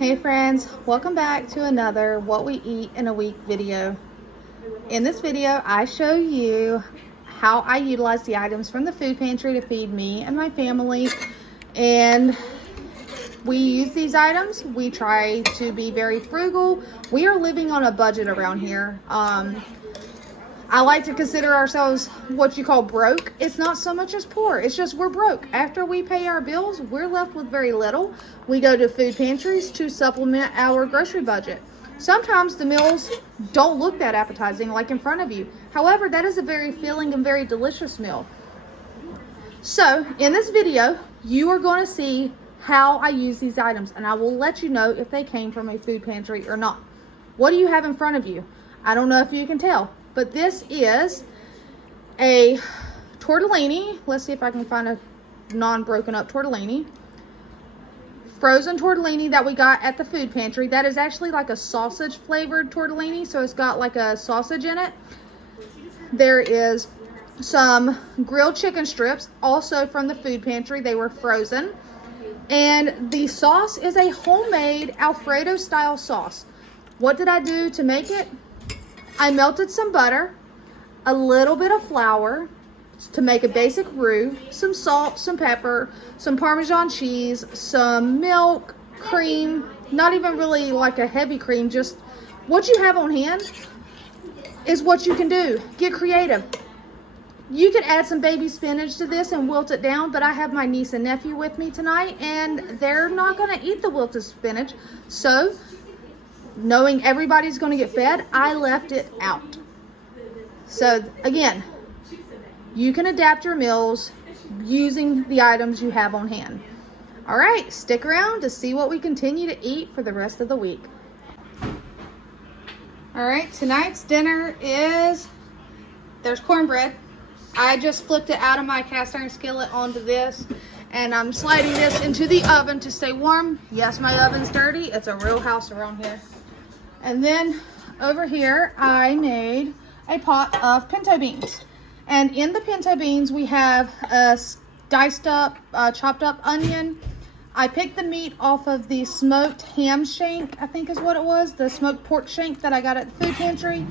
Hey friends, welcome back to another What We Eat in a Week video. In this video, I show you how I utilize the items from the food pantry to feed me and my family. And we use these items. We try to be very frugal. We are living on a budget around here. I like to consider ourselves what you call broke. It's not so much as poor. It's just we're broke. After we pay our bills, we're left with very little. We go to food pantries to supplement our grocery budget. Sometimes the meals don't look that appetizing like in front of you. However, that is a very filling and very delicious meal. So in this video, you are going to see how I use these items, and I will let you know if they came from a food pantry or not. What do you have in front of you? I don't know if you can tell, but this is a tortellini. Let's see if I can find a non-broken up tortellini. Frozen tortellini that we got at the food pantry. That is actually like a sausage flavored tortellini, so it's got like a sausage in it. There is some grilled chicken strips, also from the food pantry. They were frozen. And the sauce is a homemade Alfredo style sauce. What did I do to make it? I melted some butter, a little bit of flour to make a basic roux, some salt, some pepper, some Parmesan cheese, some milk, cream, not even really like a heavy cream, just what you have on hand is what you can do. Get creative. You could add some baby spinach to this and wilt it down, but I have my niece and nephew with me tonight, and they're not going to eat the wilted spinach. So, knowing everybody's going to get fed, I left it out. So, again, you can adapt your meals using the items you have on hand. All right, stick around to see what we continue to eat for the rest of the week. All right, tonight's dinner is, there's cornbread. I just flipped it out of my cast iron skillet onto this, and I'm sliding this into the oven to stay warm. Yes, my oven's dirty. It's a real house around here. And then over here, I made a pot of pinto beans. And in the pinto beans, we have a diced up, chopped up onion. I picked the meat off of the smoked ham shank, I think is what it was, the smoked pork shank that I got at the food pantry.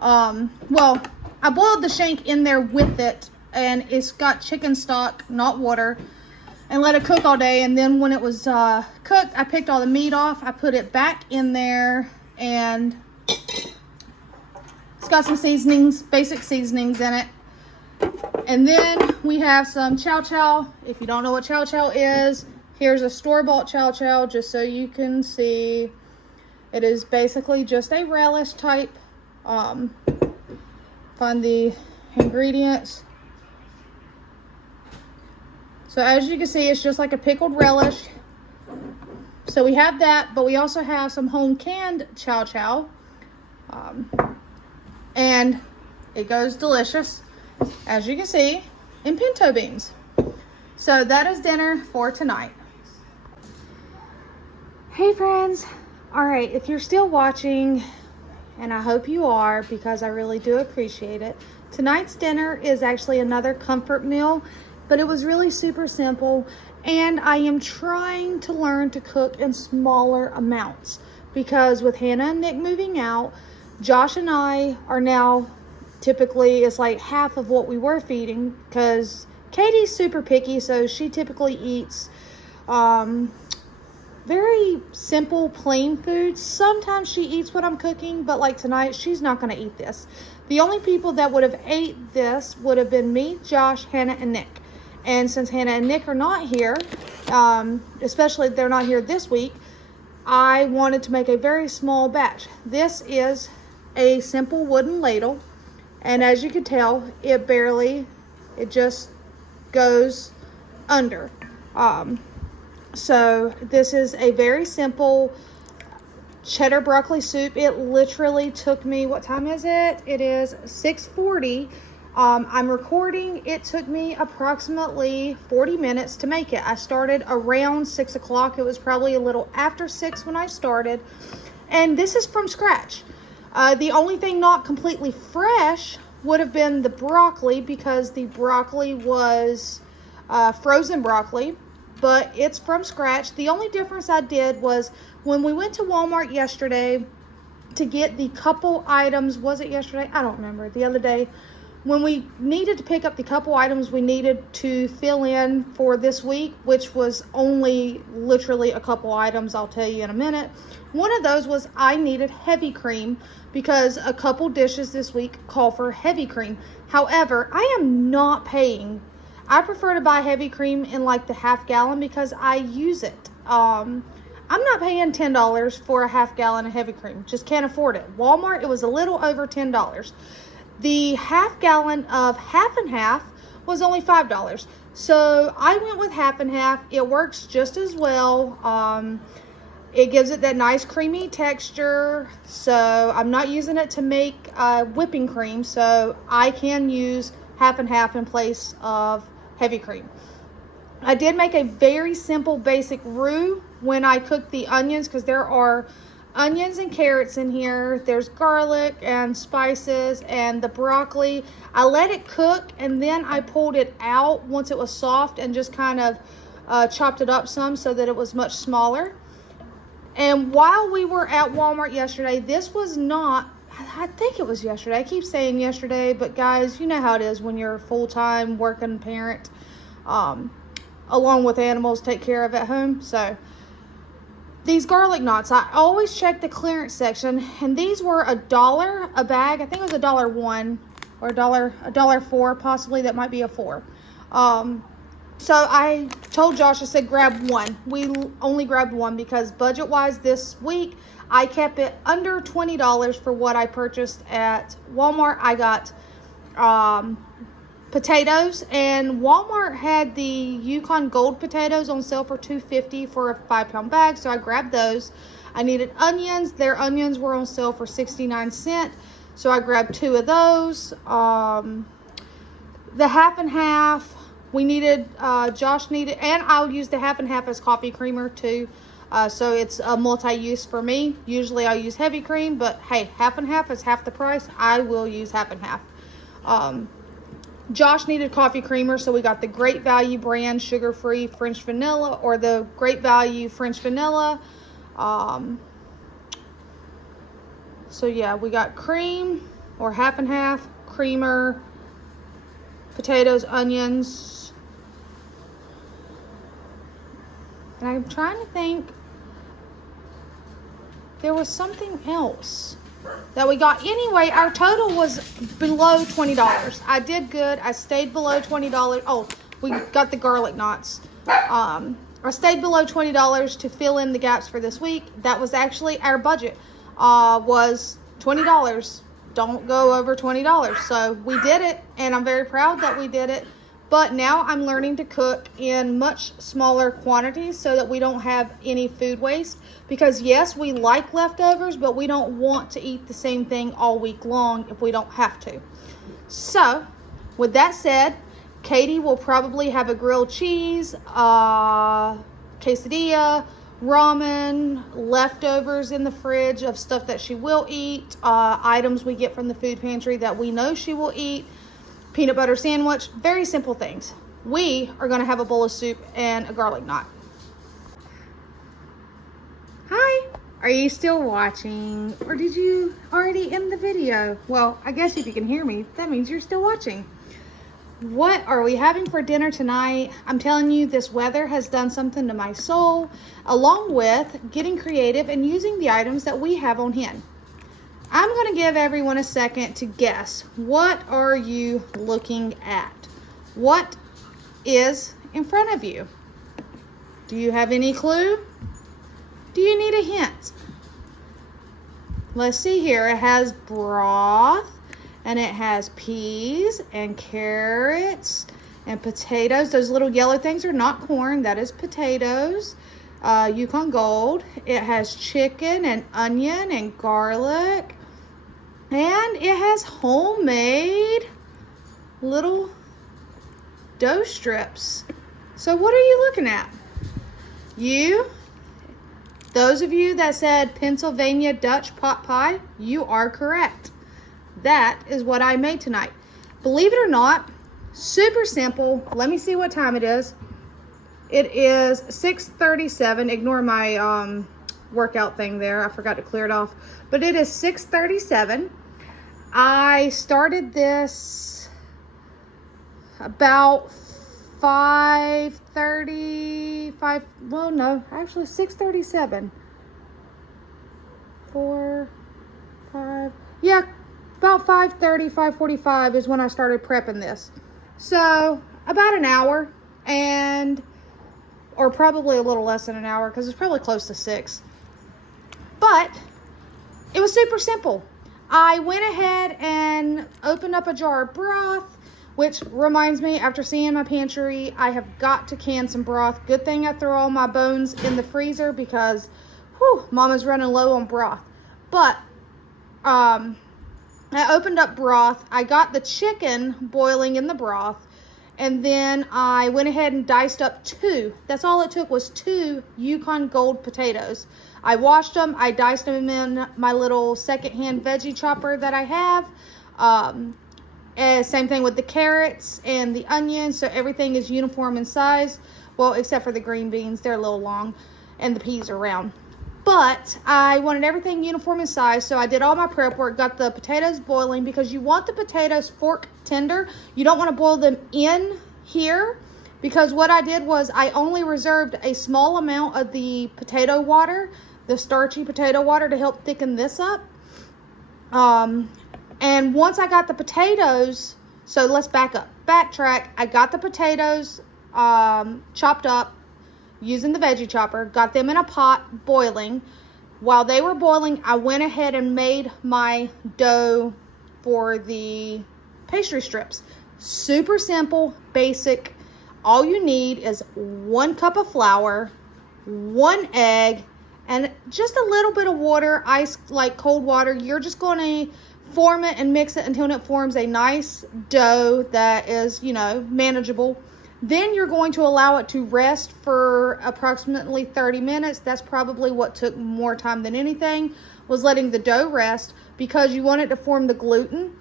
Well, I boiled the shank in there with it, and it's got chicken stock, not water, and let it cook all day. And then when it was cooked, I picked all the meat off. I put it back in there, and it's got some seasonings, basic seasonings in it. And then we have some chow chow. If you don't know what chow chow is, here's a store-bought chow chow just so you can see. It is basically just a relish type. Find the ingredients. So as you can see, it's just like a pickled relish. So we have that, but we also have some home canned chow chow. And it goes delicious, as you can see, in pinto beans. So that is dinner for tonight. Hey friends. All right, if you're still watching, and I hope you are, because I really do appreciate it. Tonight's dinner is actually another comfort meal, but it was really super simple, and I am trying to learn to cook in smaller amounts, because with Hannah and Nick moving out, Josh and I are now, typically it's like half of what we were feeding, because Katie's super picky, so she typically eats very simple, plain foods. Sometimes she eats what I'm cooking, but like tonight, she's not going to eat this. The only people that would have ate this would have been me, Josh, Hannah, and Nick. And since Hannah and Nick are not here, especially they're not here this week, I wanted to make a very small batch. This is a simple wooden ladle, and as you can tell, it just goes under. So this is a very simple cheddar broccoli soup. It literally took me, what time is it? It is 6:40. I'm recording. It took me approximately 40 minutes to make it. I started around 6 o'clock. It was probably a little after 6 when I started. And this is from scratch. The only thing not completely fresh would have been the broccoli, because the broccoli was frozen broccoli. but it's from scratch. The only difference I did was when we went to Walmart yesterday to get the couple items, was it yesterday? I don't remember. The other day, when we needed to pick up the couple items we needed to fill in for this week, which was only literally a couple items, I'll tell you in a minute. One of those was I needed heavy cream because a couple dishes this week call for heavy cream. However, I am not paying. I prefer to buy heavy cream in like the half gallon because I use it. I'm not paying $10 for a half gallon of heavy cream. Just can't afford it. Walmart, it was a little over $10. The half gallon of half and half was only $5. So I went with half and half. It works just as well. It gives it that nice creamy texture. So I'm not using it to make whipping cream. So I can use half and half in place of heavy cream. I did make a very simple basic roux when I cooked the onions because there are onions and carrots in here. There's garlic and spices and the broccoli. I let it cook and then I pulled it out once it was soft and just kind of chopped it up some so that it was much smaller. And while we were at Walmart yesterday, this was not, I think it was yesterday. I keep saying yesterday, but guys, you know how it is when you're a full-time working parent, along with animals, take care of at home. So these garlic knots, I always check the clearance section, and these were $1 a bag. I think it was $1.01 or $1.04, possibly. That might be a 4. So I told Josh, I said, grab one. We only grabbed one because budget-wise this week, I kept it under $20 for what I purchased at Walmart. I got potatoes, and Walmart had the Yukon Gold potatoes on sale for $2.50 for a 5-pound bag, so I grabbed those. I needed onions. Their onions were on sale for 69 cents, so I grabbed 2 of those. The half and half, we needed, Josh needed, and I'll use the half and half as coffee creamer too. So it's a multi-use for me. Usually I use heavy cream, but hey, half and half is half the price. I will use half and half. Josh needed coffee creamer, so we got the Great Value brand sugar-free French vanilla, or the Great Value French vanilla. So yeah, we got cream, or half and half, creamer, potatoes, onions. And I'm trying to think, there was something else that we got. Anyway, our total was below $20. I did good. I stayed below $20. Oh, we got the garlic knots. I stayed below $20 to fill in the gaps for this week. That was actually our budget, was $20. Don't go over $20. So we did it, and I'm very proud that we did it. But now I'm learning to cook in much smaller quantities so that we don't have any food waste. Because yes, we like leftovers, but we don't want to eat the same thing all week long if we don't have to. So, with that said, Katie will probably have a grilled cheese, quesadilla, ramen, leftovers in the fridge of stuff that she will eat, items we get from the food pantry that we know she will eat, peanut butter sandwich, very simple things. We are going to have a bowl of soup and a garlic knot. Hi, are you still watching, or did you already end the video? Well, I guess if you can hear me, that means you're still watching. What are we having for dinner tonight? I'm telling you, this weather has done something to my soul, along with getting creative and using the items that we have on hand. I'm going to give everyone a second to guess. What are you looking at? What is in front of you? Do you have any clue? Do you need a hint? Let's see here. It has broth, and it has peas and carrots and potatoes. Those little yellow things are not corn. That is potatoes. Yukon Gold. It has chicken and onion and garlic. And it has homemade little dough strips. So what are you looking at? Those of you that said Pennsylvania Dutch pot pie, you are correct. That is what I made tonight. Believe it or not, super simple. Let me see what time it is. It is 6:37. Ignore my workout thing there. I forgot to clear it off. But it is 6:37. I started this about 5:30, well, no, actually 6:37. 4, 5, yeah, about 5:30, 5:45 is when I started prepping this. So about an hour, or probably a little less than an hour, because it's probably close to 6. But it was super simple. I went ahead and opened up a jar of broth, which reminds me, after seeing my pantry, I have got to can some broth. Good thing I threw all my bones in the freezer because, Mama's running low on broth. But I opened up broth. I got the chicken boiling in the broth. And then I went ahead and diced up 2. That's all it took, was 2 Yukon Gold potatoes. I washed them. I diced them in my little secondhand veggie chopper that I have. And same thing with the carrots and the onions. So everything is uniform in size. Well, except for the green beans. They're a little long. And the peas are round. But I wanted everything uniform in size, so I did all my prep work, got the potatoes boiling, because you want the potatoes fork tender. You don't want to boil them in here, because what I did was I only reserved a small amount of the potato water, the starchy potato water, to help thicken this up. And once I got the potatoes, so let's backtrack. I got the potatoes chopped up, using the veggie chopper, got them in a pot boiling. While they were boiling, I went ahead and made my dough for the pastry strips. Super simple, basic. All you need is 1 cup of flour, 1 egg, and just a little bit of water, ice, like cold water. You're just going to form it and mix it until it forms a nice dough that is, manageable. Then you're going to allow it to rest for approximately 30 minutes. That's probably what took more time than anything, was letting the dough rest, because you want it to form the gluten.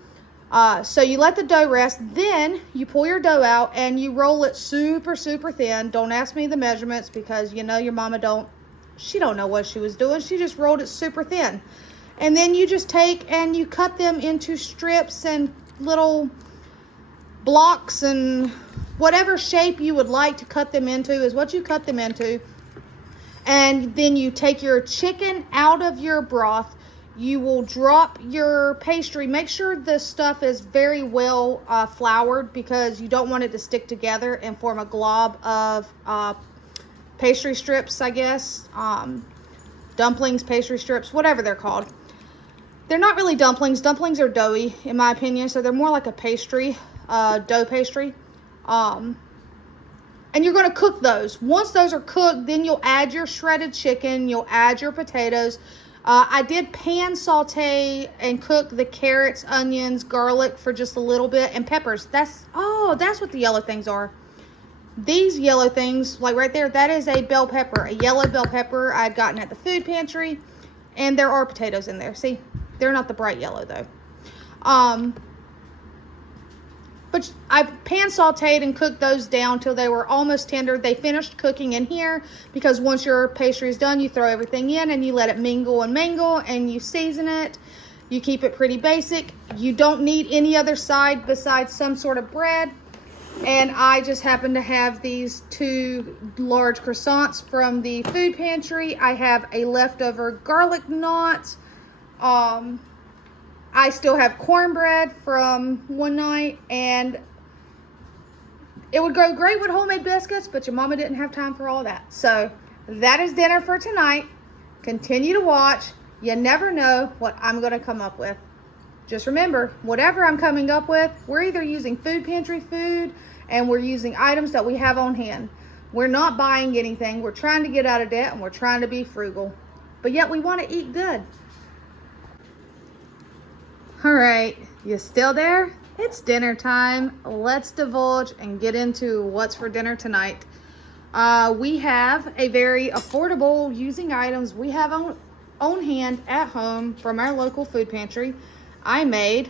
So you let the dough rest, then you pull your dough out and you roll it super, super thin. Don't ask me the measurements, because your mama she don't know what she was doing. She just rolled it super thin. And then you just take and you cut them into strips and little blocks, and whatever shape you would like to cut them into is what you cut them into. And then you take your chicken out of your broth. You will drop your pastry. Make sure the stuff is very well floured, because you don't want it to stick together and form a glob of pastry strips, I guess. Dumplings, pastry strips, whatever they're called. They're not really dumplings. Dumplings are doughy, in my opinion, so they're more like a pastry, dough pastry. And you're going to cook those. Once those are cooked, then you'll add your shredded chicken. You'll add your potatoes. I did pan saute and cook the carrots, onions, garlic for just a little bit, and peppers. That's what the yellow things are. These yellow things, like right there, that is a bell pepper, a yellow bell pepper I'd gotten at the food pantry. And there are potatoes in there. See, they're not the bright yellow though. But I pan sauteed and cooked those down till they were almost tender. They finished cooking in here, because once your pastry is done, you throw everything in and you let it mingle and mingle, and you season it. You keep it pretty basic. You don't need any other side besides some sort of bread. And I just happen to have these 2 large croissants from the food pantry. I have a leftover garlic knot. I still have cornbread from one night, and it would go great with homemade biscuits, but your mama didn't have time for all that. So that is dinner for tonight. Continue to watch. You never know what I'm going to come up with. Just remember, whatever I'm coming up with, we're either using food pantry food, and we're using items that we have on hand. We're not buying anything. We're trying to get out of debt, and we're trying to be frugal. But yet we want to eat good. All right, you still there? It's dinner time. Let's divulge and get into what's for dinner tonight. We have a very affordable, using items we have on hand at home from our local food pantry. I made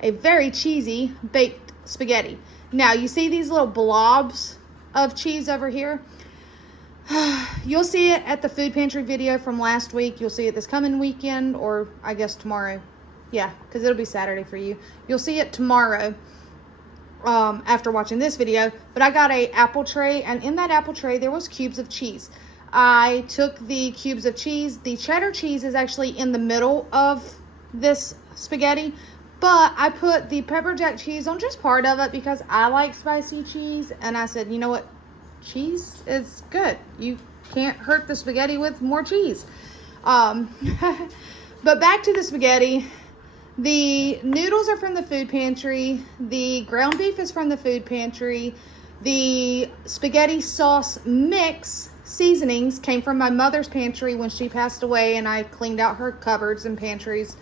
a very cheesy baked spaghetti. Now, you see these little blobs of cheese over here? You'll see it at the food pantry video from last week. You'll see it this coming weekend, or I guess tomorrow. Yeah, because it'll be Saturday for you. You'll see it tomorrow after watching this video. But I got a apple tray, and in that apple tray there was cubes of cheese. I took the cubes of cheese. The cheddar cheese is actually in the middle of this spaghetti, but I put the pepper jack cheese on just part of it because I like spicy cheese, and I said, you know what? Cheese is good. You can't hurt the spaghetti with more cheese. But back to the spaghetti. The noodles are from the food pantry. The ground beef is from the food pantry. The spaghetti sauce mix seasonings came from my mother's pantry when she passed away, and I cleaned out her cupboards and pantries.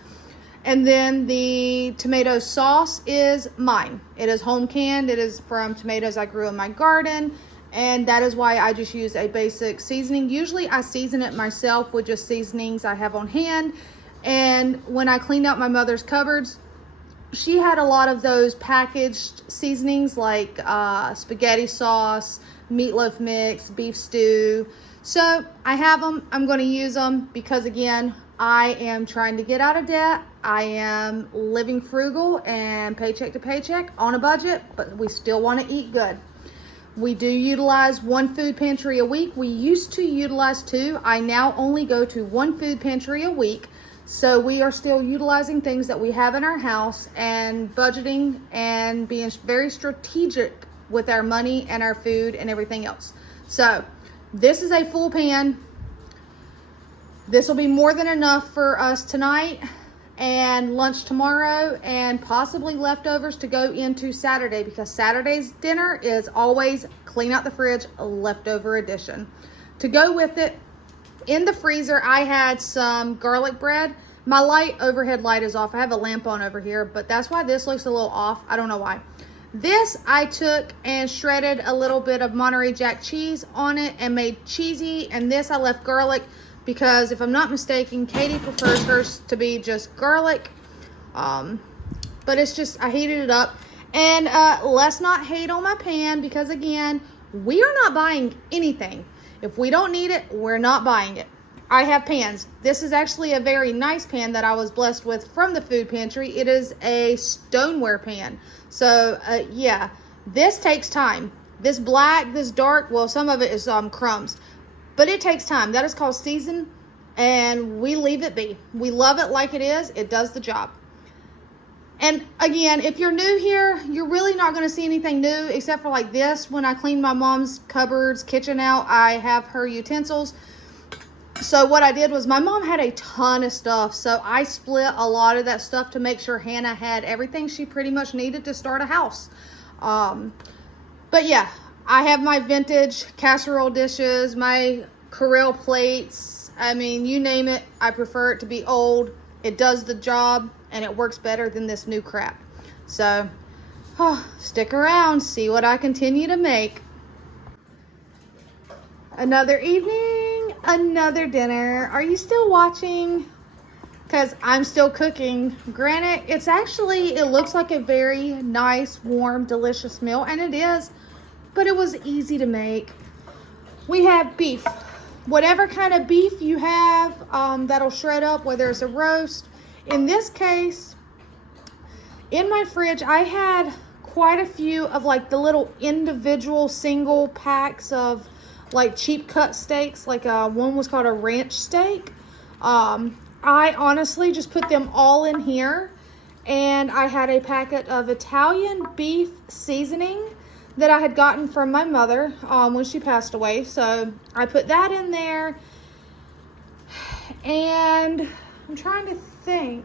And then the tomato sauce is mine. It is home canned. It is from tomatoes I grew in my garden. And that is why I just use a basic seasoning. Usually I season it myself with just seasonings I have on hand. And when I cleaned out my mother's cupboards, she had a lot of those packaged seasonings like spaghetti sauce, meatloaf mix, beef stew. So I have them. I'm going to use them because, again, I am trying to get out of debt. I am living frugal and paycheck to paycheck on a budget, but we still want to eat good. We do utilize one food pantry a week. We used to utilize two. I now only go to one food pantry a week. So we are still utilizing things that we have in our house and budgeting and being very strategic with our money and our food and everything else. So this is a full pan. This will be more than enough for us tonight and lunch tomorrow, and possibly leftovers to go into Saturday, because Saturday's dinner is always clean out the fridge, a leftover edition. To go with it, in the freezer, I had some garlic bread. My overhead light is off. I have a lamp on over here, but that's why this looks a little off. I don't know why. This, I took and shredded a little bit of Monterey Jack cheese on it and made cheesy, and this I left garlic, because if I'm not mistaken, Katie prefers hers to be just garlic. But it's just, I heated it up. And let's not hate on my pan, because again, we are not buying anything. If we don't need it, we're not buying it. I have pans. This is actually a very nice pan that I was blessed with from the food pantry. It is a stoneware pan. So yeah, this takes time. This black, this dark, well, some of it is crumbs. But it takes time. That is called season, and we leave it be. We love it like it is. It does the job. And again, if you're new here, you're really not going to see anything new except for like this. When I cleaned my mom's cupboards, kitchen out, I have her utensils. So what I did was, my mom had a ton of stuff, so I split a lot of that stuff to make sure Hannah had everything she pretty much needed to start a house. But yeah, I have my vintage casserole dishes, my Corelle plates. I mean, you name it. I prefer it to be old. It does the job, and it works better than this new crap. So, stick around, see what I continue to make. Another evening, another dinner. Are you still watching? Because I'm still cooking. Granted, it looks like a very nice, warm, delicious meal, and it is. But it was easy to make. We have beef. Whatever kind of beef you have that'll shred up, whether it's a roast. In this case, in my fridge, I had quite a few of like the little individual single packs of like cheap cut steaks. Like one was called a ranch steak. I honestly just put them all in here. And I had a packet of Italian beef seasoning that I had gotten from my mother when she passed away. So I put that in there. And I'm trying to think.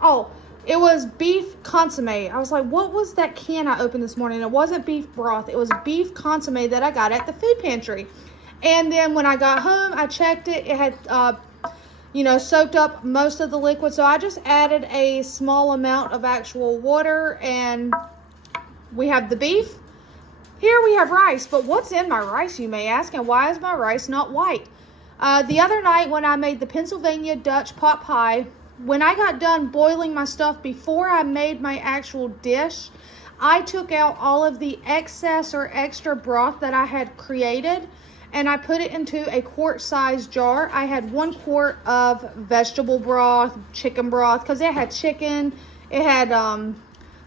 Oh, it was beef consomme. I was like, what was that can I opened this morning? It wasn't beef broth. It was beef consomme that I got at the food pantry. And then when I got home, I checked it. It had, soaked up most of the liquid. So I just added a small amount of actual water, and we have the beef. Here we have rice. But what's in my rice, you may ask, and why is my rice not white? The other night when I made the Pennsylvania Dutch pot pie, when I got done boiling my stuff before I made my actual dish, I took out all of the excess or extra broth that I had created, and I put it into a quart-sized jar. I had 1 quart of vegetable broth, chicken broth, because it had chicken, it had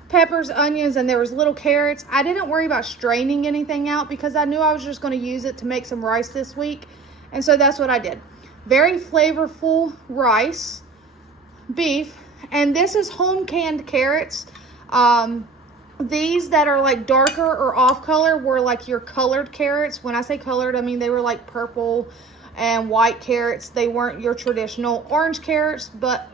peppers, onions, and there was little carrots. I didn't worry about straining anything out because I knew I was just going to use it to make some rice this week. And so that's what I did. Very flavorful rice, beef, and this is home canned carrots. These that are like darker or off color were like your colored carrots. When I say colored, I mean they were like purple and white carrots. They weren't your traditional orange carrots, but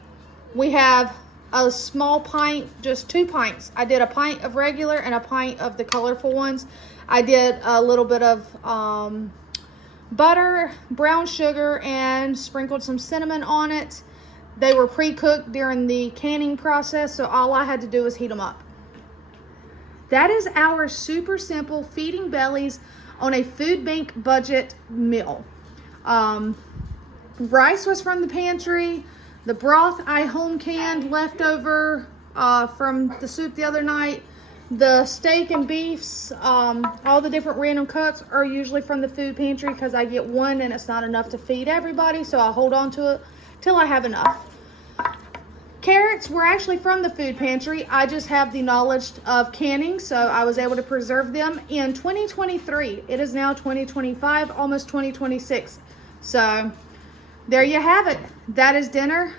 we have a small pint, just 2 pints. I did a pint of regular and a pint of the colorful ones. I did a little bit of butter, brown sugar, and sprinkled some cinnamon on it. They were pre-cooked during the canning process, so all I had to do was heat them up. That is our super simple feeding bellies on a food bank budget meal. Rice was from the pantry. The broth I home canned leftover from the soup the other night. The steak and beefs, all the different random cuts are usually from the food pantry because I get one and it's not enough to feed everybody, so I hold on to it till I have enough. Carrots were actually from the food pantry. I just have the knowledge of canning, so I was able to preserve them in 2023. It is now 2025, almost 2026. So there you have it. That is dinner